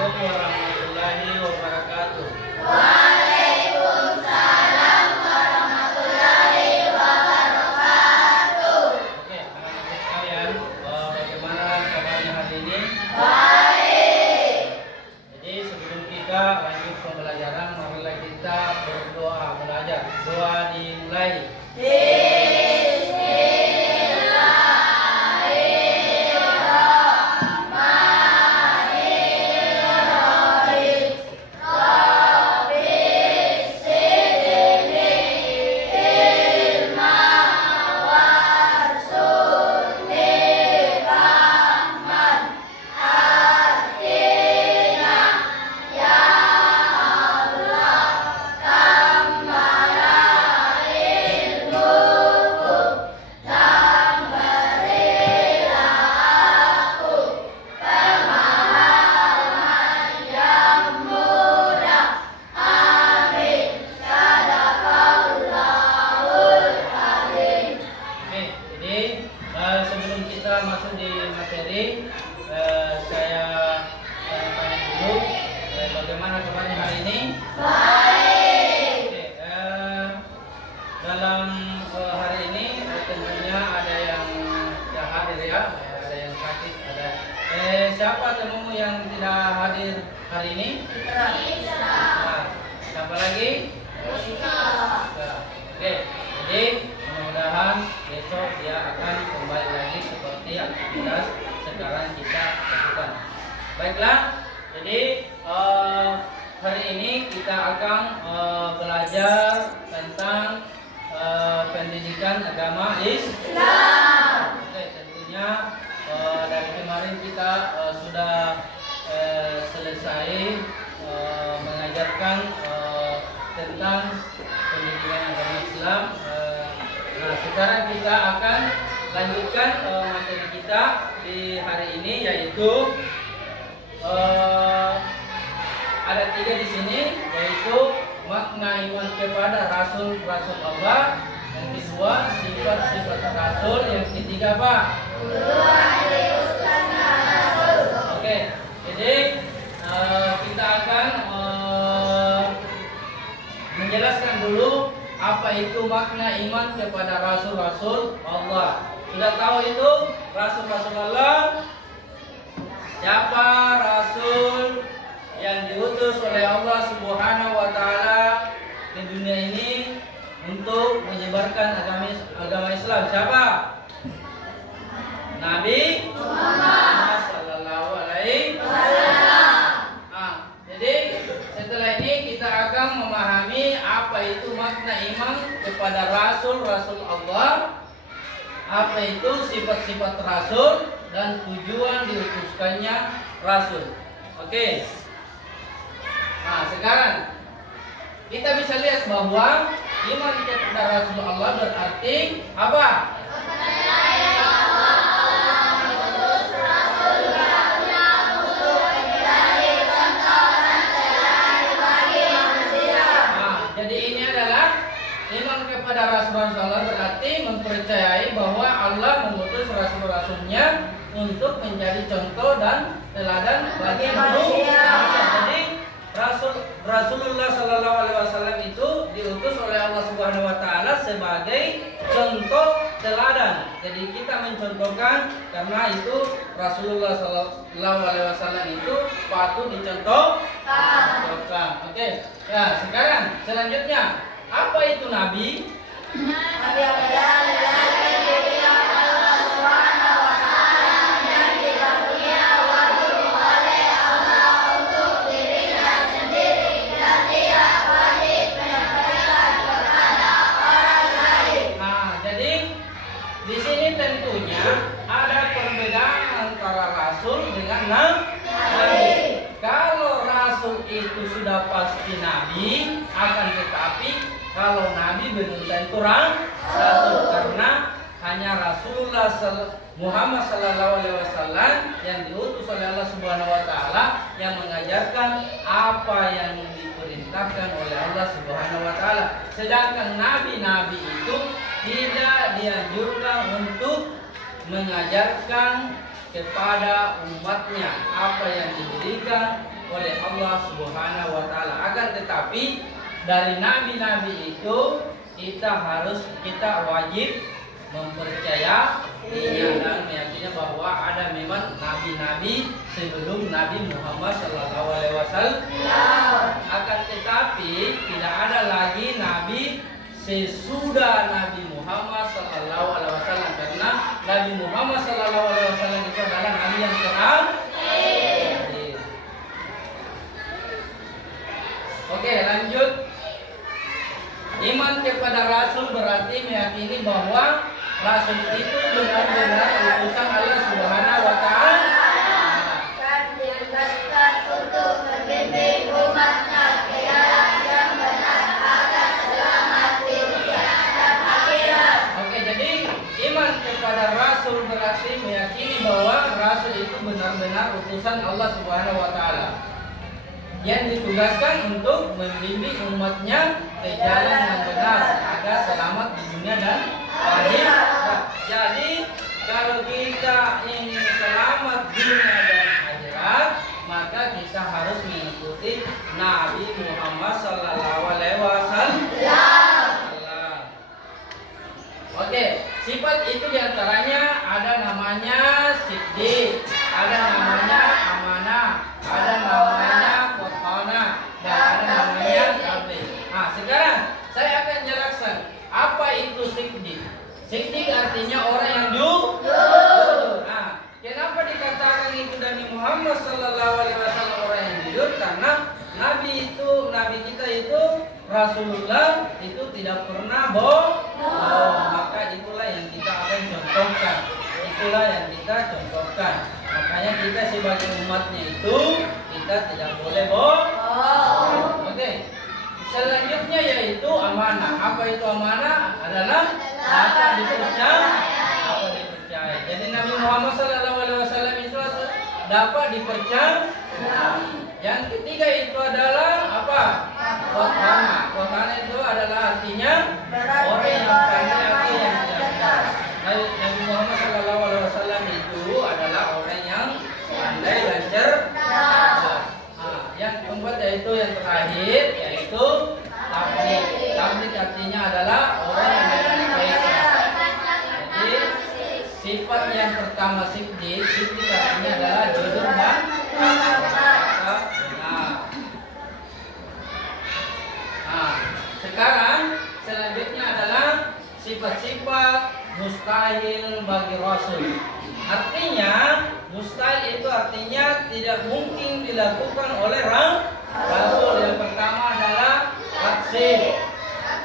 Assalamualaikum warahmatullahi wabarakatuh. Waalaikumsalam warahmatullahi wabarakatuh. Oke, anak-anak sekalian, bagaimana kabarnya hari ini? Baik. Jadi sebelum kita lanjut pembelajaran, marilah kita berdoa belajar. Doa dimulai. Sebelum kita masuk di materi, saya tanya dulu, bagaimana kabarnya hari ini? Baik. Oke, dalam hari ini tentunya ada yang hadir ya, ada yang sakit, ada. Siapa temumu yang tidak hadir hari ini? Nah, siapa lagi? Oke, jadi mudah-mudahan besok dia akan kembali lagi seperti aktivitas sekarang kita lakukan. Baiklah, jadi hari ini kita akan belajar tentang pendidikan agama Islam. Oke, tentunya dari kemarin kita sudah selesai mengajarkan tentang pendidikan agama Islam. Nah, sekarang kita akan lanjutkan materi kita di hari ini, yaitu ada 3 di sini, yaitu makna iman kepada Rasul-Rasul Allah, yang kedua sifat-sifat Rasul, yang ketiga apa? Oke, jadi kita akan menjelaskan dulu apa itu makna iman kepada Rasul-Rasul Allah. Sudah tahu itu Rasul-Rasul Allah? Siapa Rasul yang diutus oleh Allah Subhanahu wa Ta'ala di dunia ini untuk menyebarkan agama Islam? Siapa? Nabi Muhammad sallallahu alaihi wasallam. Jadi setelah ini kita akan memahami apa itu makna iman kepada Rasul-Rasul Allah, apa itu sifat-sifat Rasul, dan tujuan diutuskannya Rasul. Oke. Nah, sekarang kita bisa lihat bahwa iman kepada Rasul Allah berarti apa? Pada Rasul-Rasul Allah berarti mempercayai bahwa Allah mengutus Rasul-Rasulnya untuk menjadi contoh dan teladan bagi manusia. Jadi Rasulullah Sallallahu Alaihi Wasallam itu diutus oleh Allah Subhanahu Wa Taala sebagai contoh teladan. Jadi kita mencontohkan, karena itu Rasulullah Sallallahu Alaihi Wasallam itu patut dicontohkan. Oke. Nah, sekarang selanjutnya, apa itu Nabi? Nabi adalah lelaki yang dipilih Allah Subhanahu wa Ta'ala, yang dikarunia wahyu oleh Allah untuk dirinya sendiri, dan tidak wajib menyampaikan kepada orang lain. Nah, jadi di sini tentunya ada perbedaan antara Rasul dengan Nabi. Kalau Rasul itu sudah pasti Nabi, akan tetapi kalau Nabi belum tentu Rasul, karena hanya Rasulullah Muhammad Sallallahu Alaihi Wasallam yang diutus oleh Allah Subhanahu Wa Taala yang mengajarkan apa yang diperintahkan oleh Allah Subhanahu Wa Taala. Sedangkan nabi-nabi itu tidak dianjurkan untuk mengajarkan kepada umatnya apa yang diberikan oleh Allah Subhanahu wa taala. Akan tetapi dari nabi-nabi itu kita wajib mempercayainya dan meyakini bahwa ada memang nabi-nabi sebelum Nabi Muhammad SAW. Akan tetapi tidak ada lagi nabi sesudah Nabi Muhammad SAW, karena Nabi Muhammad SAW itu adalah nabi yang terakhir. Oke, lanjut. Iman kepada Rasul berarti meyakini bahwa Rasul itu benar-benar utusan Allah Subhanahu wa taala. Dan ditugaskan untuk membimbing umatnya ke jalan yang benar agar selamat di dunia dan akhirat. Oke, jadi iman kepada Rasul berarti meyakini bahwa Rasul itu benar-benar utusan Allah Subhanahu wa taala yang ditugaskan untuk membimbing umatnya ke jalan yang benar agar selamat di dunia dan akhirat. Jadi kalau kita ingin selamat dunia dan akhirat, maka kita harus mengikuti Nabi Muhammad SAW. Oke, sifat itu diantaranya ada namanya siddiq, ada namanya amanah, ada namanya qotana, dan ada namanya tabligh. Nah, sekarang saya akan jelaskan apa itu siddiq. Siddiq artinya orang yang jujur. Nah, kenapa dikatakan itu Nabi Muhammad SAW orang yang jujur? Karena Nabi kita itu Rasulullah itu tidak pernah bohong. Maka itulah yang kita akan contohkan. Itulah yang kita contohkan. Makanya kita sebagai umatnya itu kita tidak boleh bohong. Oke. Selanjutnya yaitu amanah. Apa itu amanah? Adalah apa dipercaya. Jadi Nabi Muhammad SAW itu dapat dipercaya. Yang ketiga itu adalah apa? Qotana. Qotana itu adalah artinya orang yang pandai apa yang cerdas. Nabi Muhammad SAW itu adalah orang yang pandai dan cerdas. Yang keempat yaitu yang terakhir yaitu tabligh. Tabligh artinya adalah orang yang menyampaikan. Jadi sifat yang pertama siddiq artinya adalah jujur dan benar. Nah, sekarang selanjutnya adalah sifat-sifat mustahil bagi Rasul. Artinya mustahil itu artinya tidak mungkin dilakukan oleh Rasul. Yang pertama adalah kasif.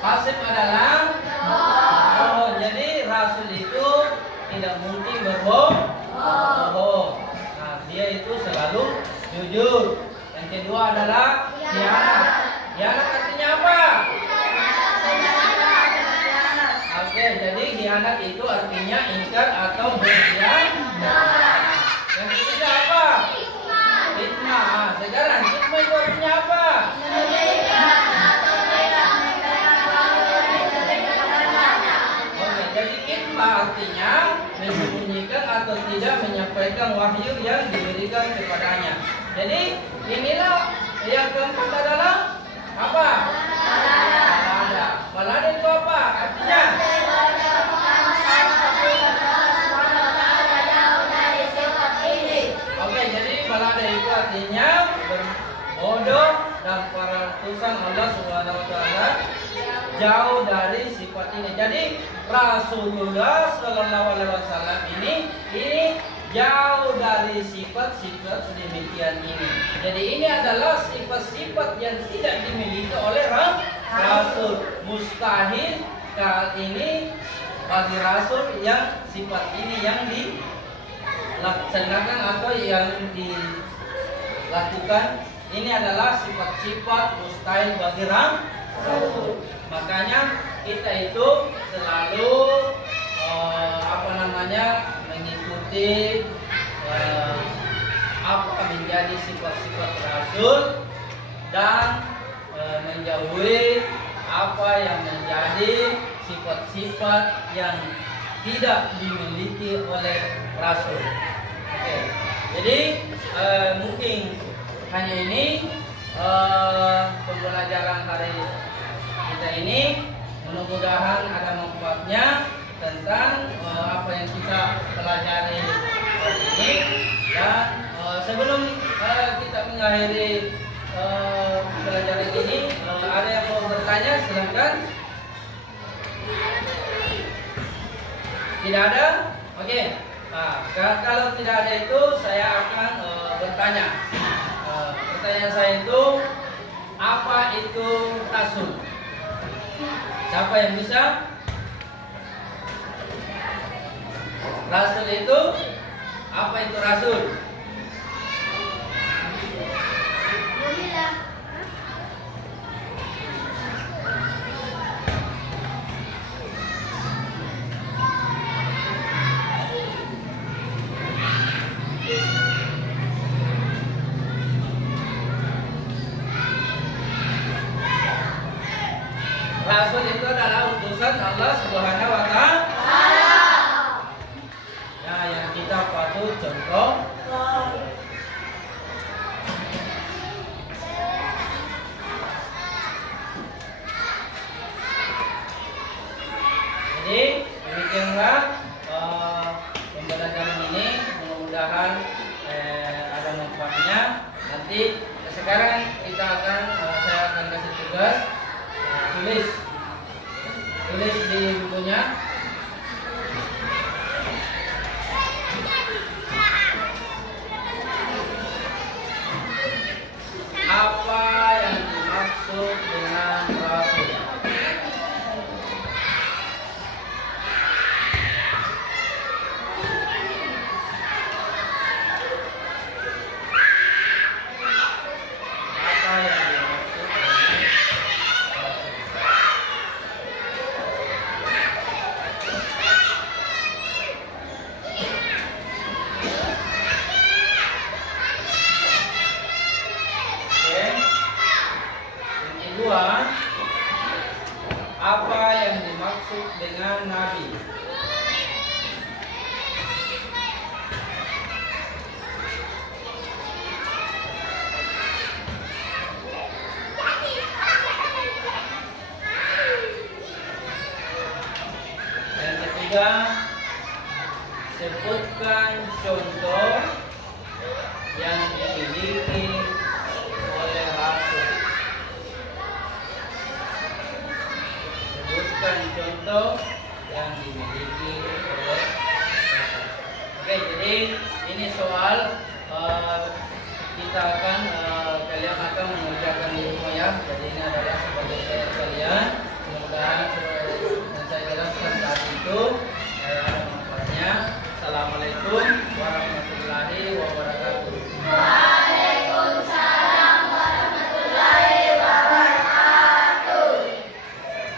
Kasif adalah bohong. Jadi Rasul itu tidak mungkin berbohong. Nah, dia itu selalu jujur. Yang kedua adalah khianat. Khianat artinya apa? Oke, jadi khianat itu artinya ingkar atau berkhianat. Yang ketiga apa? Fitnah. Sekarang fitnah itu artinya apa? Oke, jadi fitnah artinya menyembunyikan atau tidak menyampaikan wahyu yang diberikan kepadanya. Jadi inilah yang keempat adalah apa? Balada. Balada itu apa? Artinya oke, jadi balada itu artinya berbodoh dan para utusan Allah Subhanahu wa taala jauh dari sifat ini. Jadi Rasulullah Sallallahu Alaihi Wasallam ini jauh dari sifat-sifat sedemikian ini. Jadi ini adalah sifat-sifat yang tidak dimiliki oleh Rasul. Mustahil kali ini bagi Rasul yang sifat ini yang dilaksanakan atau yang dilakukan. Ini adalah sifat-sifat mustahil bagi Rasul. Makanya kita itu selalu mengikuti apa menjadi sifat-sifat Rasul dan menjauhi apa yang menjadi sifat-sifat yang tidak dimiliki oleh Rasul. Oke. Jadi mungkin hanya ini pembelajaran hari kita ini. Mudah-mudahan ada manfaatnya tentang apa yang kita pelajari hari ini. Dan sebelum kita mengakhiri pelajaran ini, ada yang mau bertanya, silakan. Tidak ada? Oke. Nah, kalau tidak ada itu saya akan bertanya. Pertanyaan saya itu, apa itu rasul? Siapa yang bisa? Rasul itu, apa itu rasul? Rasul itu adalah utusan Allah Subhanahu wa Ta'ala. Ya, yang kita patut contoh. Jadi demikianlah pembelajaran ini. Mudah-mudahan ada manfaatnya. Nanti sekarang kita akan saya akan kasih tugas. Tulis di bukunya. Apa yang dimaksud dengan rasul? Apa yang dimaksud dengan apa yang dimaksud dengan nabi? Yang ketiga, sebutkan contoh yang dimiliki oleh rasul. Sebutkan contoh yang dimiliki oleh rasul. Oke, jadi ini soal kita akan kalian akan mengerjakan di rumah ya. Jadi ini adalah